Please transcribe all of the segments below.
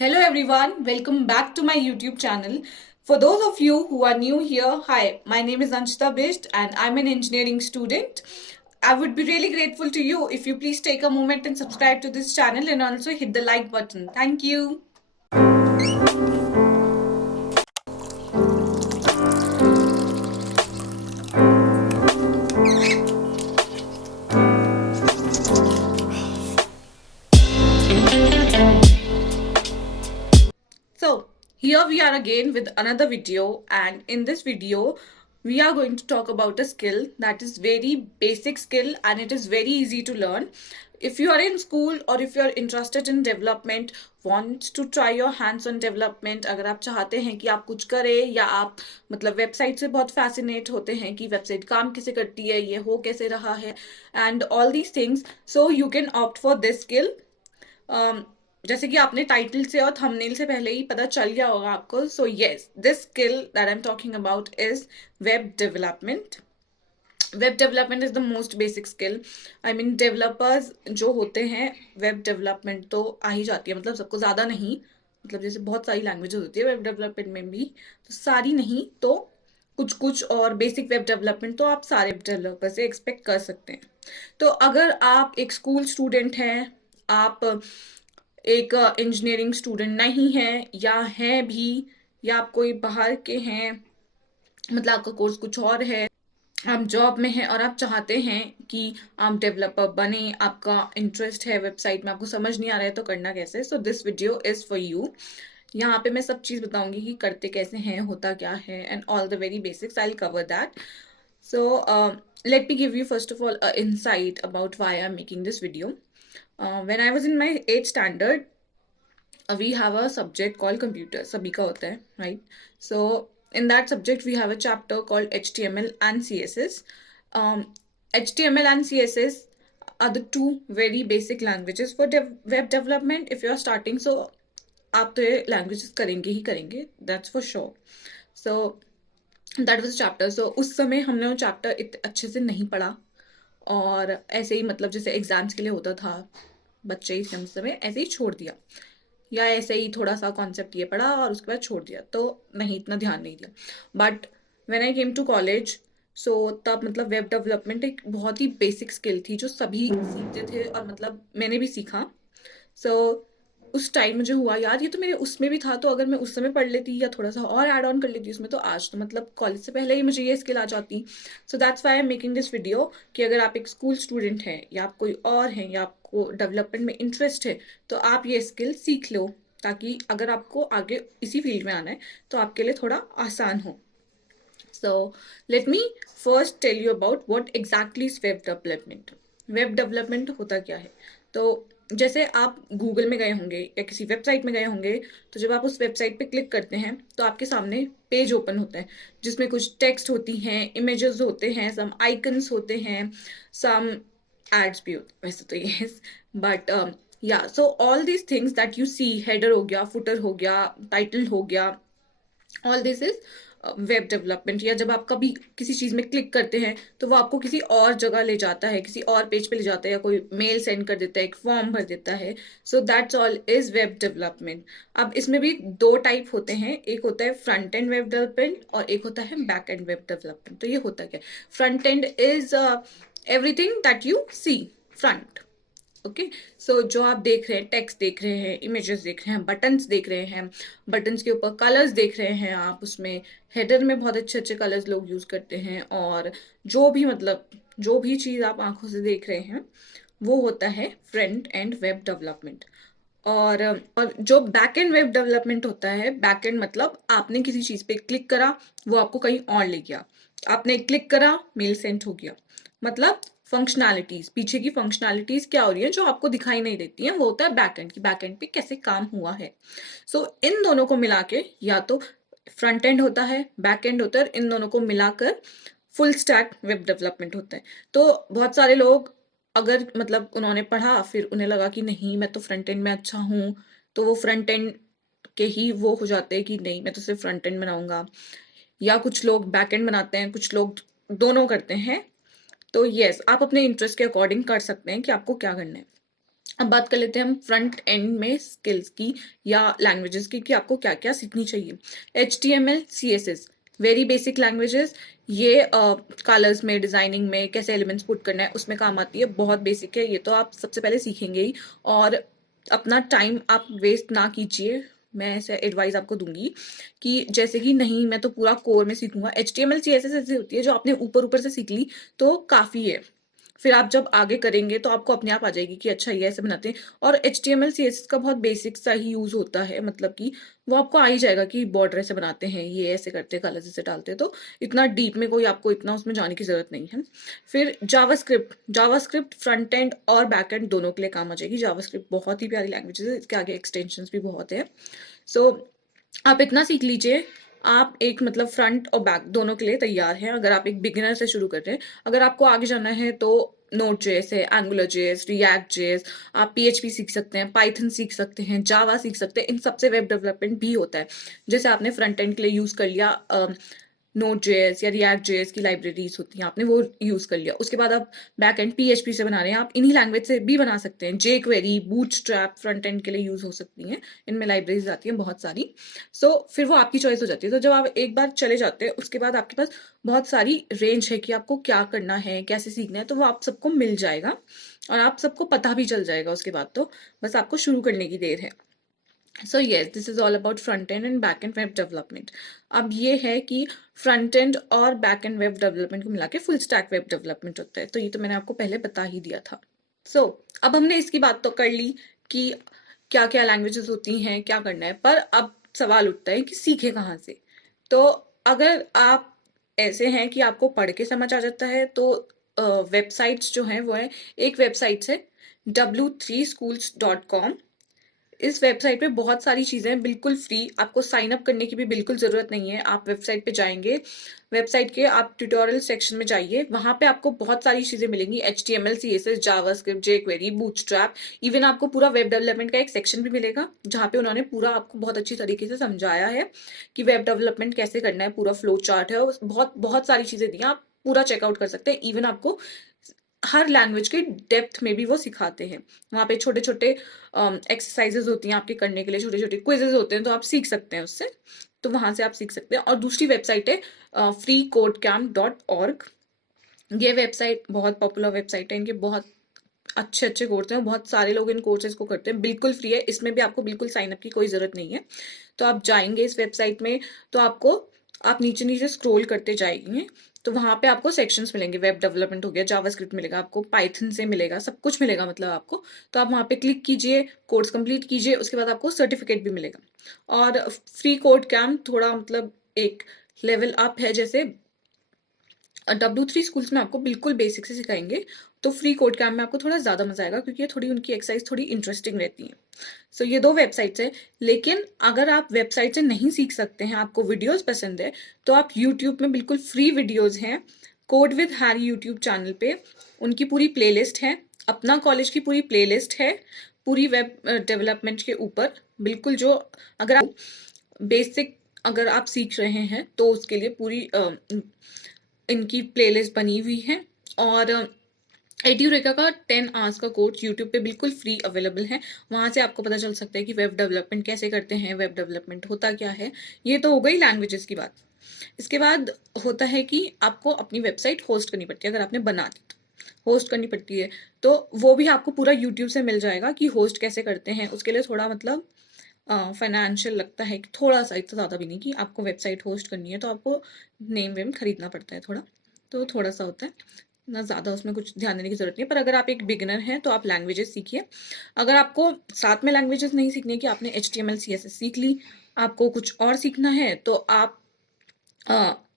Hello everyone, welcome back to my YouTube channel. For those of you who are new here, hi, my name is Anshita Bisht and I'm an engineering student. I would be really grateful to you if you please take a moment and subscribe to this channel and also hit the like button. Thank you. So, here we are again with another video, and in this video, we are going to talk about a skill that is very basic skill and it is very easy to learn. If you are in school or if you are interested in development, want to try your hands on development, अगर आप चाहते हैं कि आप कुछ करें या आप मतलब वेबसाइट से बहुत फैसिनेट होते हैं कि वेबसाइट काम कैसे करती है, ये हो कैसे रहा है, and all these things, so you can opt for this skill. जैसे कि आपने टाइटल से और थंबनेल से पहले ही पता चल गया होगा आपको. So yes, this skill that I am talking about is web development. Web development is the most basic skill. I mean developers जो होते हैं, वेब डेवलपमेंट तो आ ही जाती है, मतलब सबको ज़्यादा नहीं, मतलब जैसे बहुत सारी लैंग्वेजेस होती है वेब डेवलपमेंट में भी, तो सारी नहीं तो कुछ कुछ, और बेसिक वेब डेवलपमेंट तो आप सारे डेवलपर से एक्सपेक्ट कर सकते हैं. तो अगर आप एक स्कूल स्टूडेंट हैं, आप एक इंजीनियरिंग स्टूडेंट नहीं है या हैं भी, या आप कोई बाहर के हैं, मतलब आपका कोर्स कुछ और है, आप जॉब में हैं और आप चाहते हैं कि आप डेवलपर बने, आपका इंटरेस्ट है वेबसाइट में, आपको समझ नहीं आ रहा है तो करना कैसे, so this video is for you. यहाँ पे मैं सब चीज़ बताऊंगी कि करते कैसे हैं, होता क्या है, and all the very basics I will cover that. So, let me give you first of all an insight about why I'm making this video. When I was in my 8th standard, we have a subject called computer. सभी का होता है, right? So, in that subject, we have a chapter called HTML and CSS. Um, HTML and CSS are the two very basic languages for web development. If you are starting, so आप तो ये languages करेंगे ही करेंगे, that's for sure. So, that was chapter. So उस समय हमने वो chapter इतने अच्छे से नहीं पढ़ा, और ऐसे ही मतलब जैसे एग्जाम्स के लिए होता था, बच्चे ही थे उस समय, ऐसे ही छोड़ दिया, या ऐसे ही थोड़ा सा कॉन्सेप्ट ये पढ़ा और उसके बाद छोड़ दिया, तो नहीं, इतना ध्यान नहीं दिया. But when I came to college, so तब मतलब वेब डेवलपमेंट एक बहुत ही बेसिक स्किल थी जो सभी सीखते थे, और मतलब मैंने भी सीखा. सो उस टाइम मुझे हुआ यार, ये तो मेरे उसमें भी था, तो अगर मैं उस समय पढ़ लेती या थोड़ा सा और ऐड ऑन कर लेती उसमें, तो आज तो मतलब कॉलेज से पहले ही मुझे ये स्किल आ जाती. So that's why I am making this video कि अगर आप एक स्कूल स्टूडेंट हैं या आप कोई और हैं या आपको डेवलपमेंट में इंटरेस्ट है, तो आप ये स्किल सीख लो, ताकि अगर आपको आगे इसी फील्ड में आना है तो आपके लिए थोड़ा आसान हो. So, let me first tell you about what exactly is web development. Web development होता क्या है? तो जैसे आप गूगल में गए होंगे या किसी वेबसाइट में गए होंगे, तो जब आप उस वेबसाइट पे क्लिक करते हैं तो आपके सामने पेज ओपन होता है, जिसमें कुछ टेक्स्ट होती हैं, इमेजेस होते हैं, सम आइकन्स होते हैं, सम एड्स भी होते हैं वैसे तो, yes. But yeah so all these things that you see, header हो गया, फुटर हो गया, टाइटल हो गया, all this is web development. या जब आप कभी किसी चीज़ में क्लिक करते हैं तो वो आपको किसी और जगह ले जाता है, किसी और पेज पे ले जाता है, या कोई मेल सेंड कर देता है, एक फॉर्म भर देता है. So that's all is web development. अब इसमें भी दो टाइप होते हैं, एक होता है फ्रंट एंड वेब डेवलपमेंट और एक होता है बैक एंड वेब डेवलपमेंट. तो ये होता क्या है? Front end is everything that you see front. Okay. So जो आप देख रहे हैं, टेक्स्ट देख रहे हैं, इमेजेस देख रहे हैं, बटन्स देख रहे हैं, बटन्स के ऊपर कलर्स देख रहे हैं आप, उसमें हेडर में बहुत अच्छे अच्छे कलर्स लोग यूज़ करते हैं, और जो भी मतलब जो भी चीज़ आप आंखों से देख रहे हैं वो होता है फ्रंट एंड वेब डेवलपमेंट. और जो बैक एंड वेब डेवलपमेंट होता है, बैक एंड मतलब आपने किसी चीज़ पे क्लिक करा, वो आपको कहीं और ले गया, आपने क्लिक करा, मेल सेंड हो गया, मतलब फंक्शनैलिटीज, पीछे की फंक्शनैलिटीज क्या हो रही है जो आपको दिखाई नहीं देती हैं, वो होता है बैक एंड की, बैक एंड पे कैसे काम हुआ है. सो इन दोनों को मिला के, या तो फ्रंट एंड होता है, बैक एंड होता है, इन दोनों को मिलाकर फुल स्टैक वेब डेवलपमेंट होता है. तो बहुत सारे लोग, अगर मतलब उन्होंने पढ़ा, फिर उन्हें लगा कि नहीं मैं तो फ्रंट एंड में अच्छा हूँ, तो वो फ्रंट एंड के ही वो हो जाते हैं कि नहीं मैं तो सिर्फ फ्रंट एंड बनाऊंगा. या कुछ लोग बैक एंड बनाते हैं, कुछ लोग दोनों करते हैं. तो यस, आप अपने इंटरेस्ट के अकॉर्डिंग कर सकते हैं कि आपको क्या करना है. अब बात कर लेते हैं हम फ्रंट एंड में स्किल्स की या लैंग्वेजेस की कि आपको क्या क्या सीखनी चाहिए। HTML CSS very basic languages, ये कलर्स में, डिजाइनिंग में कैसे एलिमेंट्स पुट करना है उसमें काम आती है, बहुत बेसिक है, ये तो आप सबसे पहले सीखेंगे ही। और अपना टाइम आप वेस्ट ना कीजिए, मैं ऐसे एडवाइस आपको दूंगी कि जैसे कि नहीं मैं तो पूरा कोर में सीखूंगा। HTML CSS ऐसी होती है जो आपने ऊपर ऊपर से सीख ली तो काफी है, फिर आप जब आगे करेंगे तो आपको अपने आप आ जाएगी कि अच्छा ये ऐसे बनाते हैं। और HTML CSS का बहुत बेसिक सा ही यूज होता है, मतलब कि वो आपको आ ही जाएगा कि बॉर्डर ऐसे बनाते हैं, ये ऐसे करते हैं, कलर ऐसे डालते हैं, तो इतना डीप में कोई आपको इतना उसमें जाने की जरूरत नहीं है। फिर जावास्क्रिप्ट फ्रंट एंड और बैक एंड दोनों के लिए काम आ जाएगी। जावास्क्रिप्ट बहुत ही प्यारी लैंग्वेज है, इसके आगे एक्सटेंशन भी बहुत है। सो आप इतना सीख लीजिए, आप एक मतलब फ्रंट और बैक दोनों के लिए तैयार हैं अगर आप एक बिगिनर से शुरू कर रहे हैं। अगर आपको आगे जाना है तो नोड जेएस है, एंगुलर जेएस, रिएक्ट जेएस, आप PHP सीख सकते हैं, पाइथन सीख सकते हैं, जावा सीख सकते हैं, इन सबसे वेब डेवलपमेंट भी होता है। जैसे आपने फ्रंट एंड के लिए यूज कर लिया नोड जेएस या रिएक्ट जेएस की लाइब्रेरीज होती हैं, आपने वो यूज कर लिया, उसके बाद आप बैक एंड PHP से बना रहे हैं, आप इन्हीं लैंग्वेज से भी बना सकते हैं। jQuery, बूटस्ट्रैप फ्रंट एंड के लिए यूज हो सकती हैं, इनमें लाइब्रेरीज आती हैं बहुत सारी। फिर वो आपकी चॉइस हो जाती है। तो जब आप एक बार चले जाते हैं उसके बाद आपके पास बहुत सारी रेंज है कि आपको क्या करना है, कैसे सीखना है, तो वो आप सबको मिल जाएगा और आप सबको पता भी चल जाएगा उसके बाद। तो बस आपको शुरू करने की देर है। So yes, this is all about front end and back and web development. अब ये है कि फ्रंट एंड और बैक एंड वेब डेवलपमेंट को मिला के फुल स्टैक वेब डेवलपमेंट होता है, तो ये तो मैंने आपको पहले बता ही दिया था। अब हमने इसकी बात तो कर ली कि क्या क्या लैंग्वेजेस होती हैं, क्या करना है, पर अब सवाल उठता है कि सीखे कहाँ से। तो अगर आप ऐसे हैं कि आपको पढ़ के समझ आ जाता है तो वेबसाइट्स जो हैं वो है, एक वेबसाइट है w3schools.com। इस वेबसाइट पे बहुत सारी चीज़ें हैं बिल्कुल फ्री, आपको साइन अप करने की भी बिल्कुल ज़रूरत नहीं है। आप वेबसाइट पे जाएंगे, वेबसाइट के आप ट्यूटोरियल सेक्शन में जाइए, वहां पे आपको बहुत सारी चीज़ें मिलेंगी। HTML CSS, JavaScript, jQuery, bootstrap, even आपको पूरा वेब डेवलपमेंट का एक सेक्शन भी मिलेगा जहाँ पे उन्होंने पूरा आपको बहुत अच्छी तरीके से समझाया है कि वेब डेवलपमेंट कैसे करना है, पूरा फ्लो चार्ट है, और बहुत बहुत सारी चीज़ें दी हैं, आप पूरा चेकआउट कर सकते हैं। इवन आपको हर लैंग्वेज के डेप्थ में भी वो सिखाते हैं। वहाँ पे छोटे छोटे एक्सरसाइजेज होती हैं आपके करने के लिए, छोटे छोटे क्विजेज होते हैं, तो आप सीख सकते हैं उससे। तो वहाँ से आप सीख सकते हैं। और दूसरी वेबसाइट है freecodecamp.org। ये वेबसाइट बहुत पॉपुलर वेबसाइट है, इनके बहुत अच्छे अच्छे कोर्स हैं, बहुत सारे लोग इन कोर्सेज को करते हैं, बिल्कुल फ्री है, इसमें भी आपको बिल्कुल साइन अप की कोई ज़रूरत नहीं है। तो आप जाएंगे इस वेबसाइट में तो आपको, आप नीचे नीचे स्क्रॉल करते जाएंगे तो वहां पे आपको सेक्शंस मिलेंगे। वेब डेवलपमेंट हो गया, जावास्क्रिप्ट मिलेगा आपको, पाइथन से मिलेगा, सब कुछ मिलेगा मतलब आपको। तो आप वहां पे क्लिक कीजिए, कोर्स कंप्लीट कीजिए, उसके बाद आपको सर्टिफिकेट भी मिलेगा। और फ्री कोड कैम्प थोड़ा मतलब एक लेवल अप है, जैसे W3 स्कूल्स में आपको बिल्कुल बेसिक से सिखाएंगे, तो फ्री कोड कैम्प में आपको थोड़ा ज़्यादा मजा आएगा क्योंकि ये थोड़ी उनकी एक्सरसाइज थोड़ी इंटरेस्टिंग रहती है। ये दो वेबसाइट्स है। लेकिन अगर आप वेबसाइट से नहीं सीख सकते हैं, आपको वीडियोस पसंद है, तो आप यूट्यूब में बिल्कुल फ्री वीडियोस हैं, code with Harry YouTube channel पे उनकी पूरी प्लेलिस्ट है, अपना कॉलेज की पूरी प्लेलिस्ट है, पूरी वेब डेवलपमेंट के ऊपर बिल्कुल। जो अगर आप बेसिक अगर आप सीख रहे हैं तो उसके लिए पूरी इनकी प्लेलिस्ट बनी हुई है। और एड्यूरेका का 10 आवर्स का कोर्स यूट्यूब पे बिल्कुल फ्री अवेलेबल है, वहां से आपको पता चल सकता है कि वेब डेवलपमेंट कैसे करते हैं, वेब डेवलपमेंट होता क्या है। ये तो हो गई लैंग्वेजेस की बात। इसके बाद होता है कि आपको अपनी वेबसाइट होस्ट करनी पड़ती है, अगर आपने बना दी तो होस्ट करनी पड़ती है। तो वो भी आपको पूरा यूट्यूब से मिल जाएगा कि होस्ट कैसे करते हैं। उसके लिए थोड़ा मतलब फाइनेंशियल लगता है कि थोड़ा सा, इतना ज़्यादा भी नहीं, कि आपको वेबसाइट होस्ट करनी है तो आपको नेम वेम खरीदना पड़ता है थोड़ा, तो थोड़ा सा होता है ना, ज़्यादा उसमें कुछ ध्यान देने की जरूरत नहीं है। पर अगर आप एक बिगिनर हैं तो आप लैंग्वेजेस सीखिए। अगर आपको साथ में लैंग्वेजेस नहीं सीखनी है कि आपने HTML CSS सीख ली, आपको कुछ और सीखना है, तो आप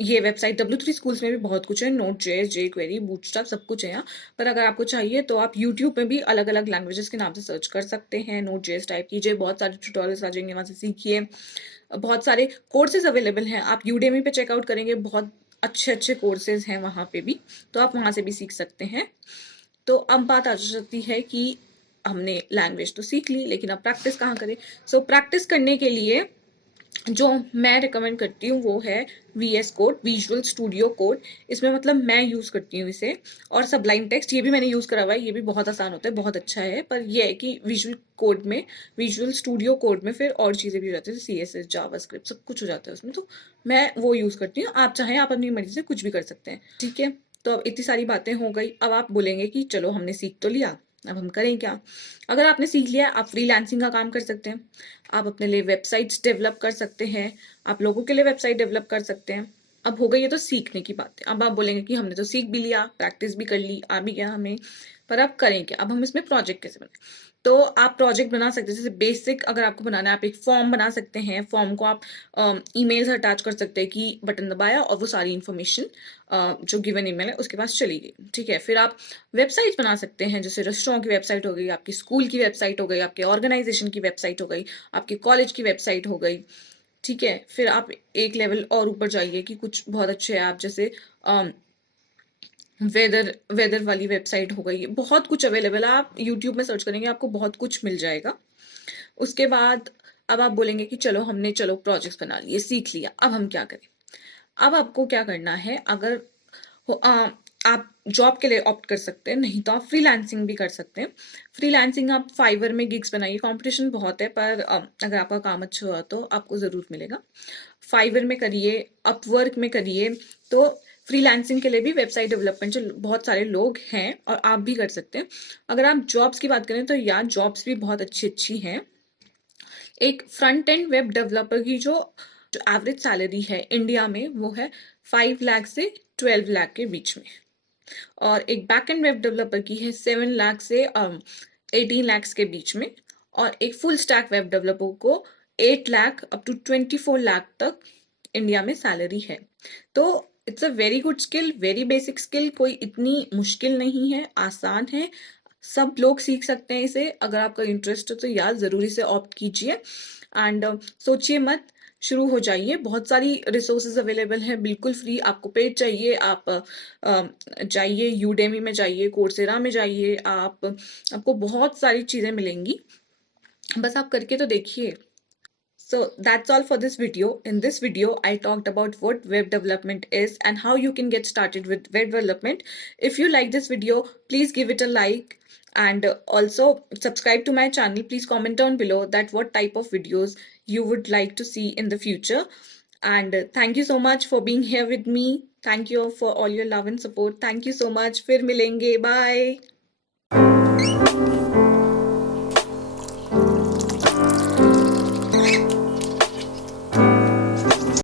ये वेबसाइट W3 स्कूल्स में भी बहुत कुछ है, Node.js, jQuery, बूटस्ट्रैप, सब कुछ है यहाँ। पर अगर आपको चाहिए तो आप यूट्यूब में भी अलग अलग लैंग्वेजेस के नाम से सर्च कर सकते हैं। Node.js टाइप कीजिए, बहुत सारे ट्यूटोरियल्स आ जाएंगे, वहाँ से सीखिए। बहुत सारे कोर्सेज अवेलेबल हैं, आप यूडेमी पे चेकआउट करेंगे, बहुत अच्छे अच्छे कोर्सेज हैं वहाँ पे भी, तो आप वहाँ से भी सीख सकते हैं। तो अब बात आ जाती है कि हमने लैंग्वेज तो सीख ली, लेकिन अब प्रैक्टिस कहाँ करें। प्रैक्टिस करने के लिए जो मैं रिकमेंड करती हूँ वो है VS code, visual studio code. इसमें मतलब मैं यूज़ करती हूँ इसे। और सबलाइन टेक्स्ट ये भी मैंने यूज़ करा हुआ है, ये भी बहुत आसान होता है, बहुत अच्छा है। पर ये है कि विजुअल कोड में, विजुअल स्टूडियो कोड में फिर और चीज़ें भी हो जाती है, CSS, जावास्क्रिप्ट, सब कुछ हो जाता है उसमें। तो मैं वो यूज़ करती हूँ। आप चाहें आप अपनी मर्जी से कुछ भी कर सकते हैं, ठीक है। तो अब इतनी सारी बातें हो गई। अब आप बोलेंगे कि चलो हमने सीख तो लिया, अब हम करें क्या। अगर आपने सीख लिया, आप फ्रीलांसिंग का काम कर सकते हैं, आप अपने लिए वेबसाइट्स डेवलप कर सकते हैं, आप लोगों के लिए वेबसाइट डेवलप कर सकते हैं। अब हो गई ये तो सीखने की बात है। अब आप बोलेंगे कि हमने तो सीख भी लिया, प्रैक्टिस भी कर ली, आ भी गया हमें, पर अब करें क्या। अब हम इसमें प्रोजेक्ट कैसे बनाएं। तो आप प्रोजेक्ट बना सकते हैं, जैसे बेसिक अगर आपको बनाना है, आप एक फॉर्म बना सकते हैं। फॉर्म को आप ईमेल से अटैच कर सकते हैं कि बटन दबाया और वो सारी इन्फॉर्मेशन जो गिवन ईमेल है उसके पास चली गई, ठीक है। फिर आप वेबसाइट बना सकते हैं, जैसे रेस्टोरेंट की वेबसाइट हो गई, आपकी स्कूल की वेबसाइट हो गई, आपके ऑर्गेनाइजेशन की वेबसाइट हो गई, आपके कॉलेज की वेबसाइट हो गई, ठीक है। फिर आप एक लेवल और ऊपर जाइए कि कुछ बहुत अच्छे हैं आप, जैसे वेदर वेदर वाली वेबसाइट हो गई, बहुत कुछ अवेलेबल है। आप यूट्यूब में सर्च करेंगे आपको बहुत कुछ मिल जाएगा। उसके बाद अब आप बोलेंगे कि चलो हमने, चलो प्रोजेक्ट्स बना लिए, सीख लिया, अब हम क्या करें। अब आपको क्या करना है, अगर आप जॉब के लिए ऑप्ट कर सकते हैं, नहीं तो आप फ्रीलांसिंग भी कर सकते हैं। फ्रीलांसिंग आप फाइवर में गिग्स बनाइए, कंपटीशन बहुत है, पर अगर आपका काम अच्छा हुआ तो आपको ज़रूर मिलेगा। फाइवर में करिए, अपवर्क में करिए। तो फ्रीलांसिंग के लिए भी वेबसाइट डेवलपमेंट जो बहुत सारे लोग हैं, और आप भी कर सकते हैं। अगर आप जॉब्स की बात करें तो यार जॉब्स भी बहुत अच्छी अच्छी हैं। एक फ्रंट एंड वेब डेवलपर की जो एवरेज सैलरी है इंडिया में वो है 5 लाख से 12 लाख के बीच में। और एक बैक एंड वेब डेवलपर की है 7 लाख से 18 लाख के बीच में। और एक फुल स्टैक वेब डेवलपर को 8 लाख अप टू 24 लाख तक इंडिया में सैलरी है। तो it's a very good skill, very basic skill, कोई इतनी मुश्किल नहीं है, आसान है। सब लोग सीख सकते हैं इसे। अगर आपका इंटरेस्ट है तो यार ज़रूरी से ऑप्ट कीजिए। एंड सोचिए मत, शुरू हो जाइए। बहुत सारी रिसोर्सेज अवेलेबल हैं, बिल्कुल फ्री। आपको पेड चाहिए, आप जाइए यूडेमी में, जाइए कोर्सेरा में, जाइए आप, आपको बहुत सारी चीज़ें मिलेंगी, बस आप करके तो देखिए। So that's all for this video. In this video, I talked about what web development is and how you can get started with web development. If you like this video, please give it a like, and also subscribe to my channel. Please comment down below that what type of videos you would like to see in the future. And thank you so much for being here with me. Thank you for all your love and support. Thank you so much. फिर मिलेंगे. Bye.